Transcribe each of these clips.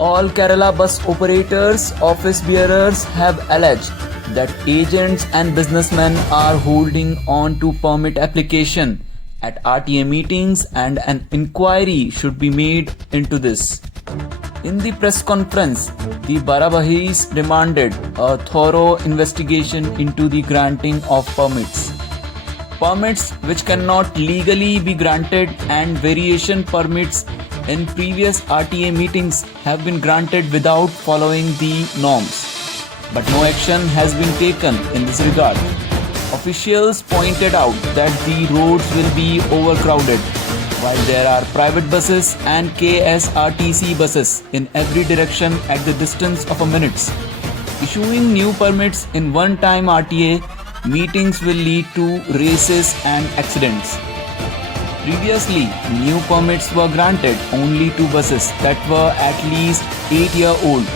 all Kerala bus operators, office bearers have alleged that agents and businessmen are holding on to permit application at RTA meetings and an inquiry should be made into this. In the press conference, the Barabahis demanded a thorough investigation into the granting of permits. Permits which cannot legally be granted and variation permits in previous RTA meetings have been granted without following the norms. But no action has been taken in this regard. Officials pointed out that the roads will be overcrowded while there are private buses and KSRTC buses in every direction at the distance of a minute. Issuing new permits in one-time RTA meetings will lead to races and accidents. Previously, new permits were granted only to buses that were at least 8-year-old.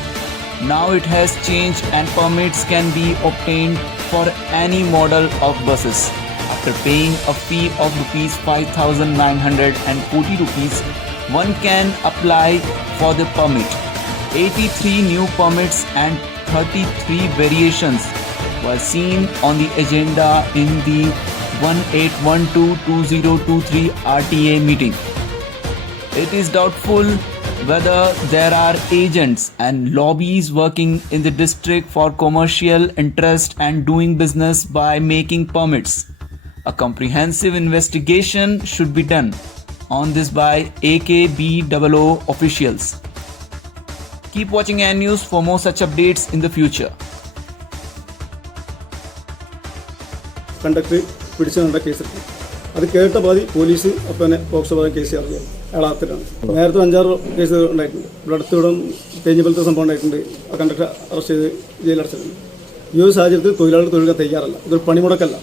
Now it has changed and permits can be obtained for any model of buses. After paying a fee of Rs 5,940 rupees, one can apply for the permit. 83 new permits and 33 variations were seen on the agenda in the 1812-2023 RTA meeting. It is doubtful whether there are agents and lobbies working in the district for commercial interest and doing business by making permits. A comprehensive investigation should be done on this by AKBOO officials. Keep watching AN News for more such updates in the future. Conductor പിടിച്ചു നിന്ന കേസെടുത്തു. അത് കേട്ട പാതി police അപ്പം തന്നെ POCSO case ചേർന്നു അയാളാത്തിലാണ്. നേരത്തെ 5-6 കേസ് ഉണ്ടായിട്ടുണ്ട്. ഇവിടെ അടുത്തിവിടെ തേഞ്ഞിപ്പലത്തെ സംഭവം ഉണ്ടായിട്ടുണ്ട്. ആ കണ്ടക്ടർ അറസ്റ്റ് ചെയ്ത് ജയിലടച്ചിട്ടുണ്ട്. ഈ ഒരു സാഹചര്യത്തിൽ തൊഴിലാളികൾ തൊഴിൽ തയ്യാറല്ല. ഇതൊരു പണിമുടക്കല്ല.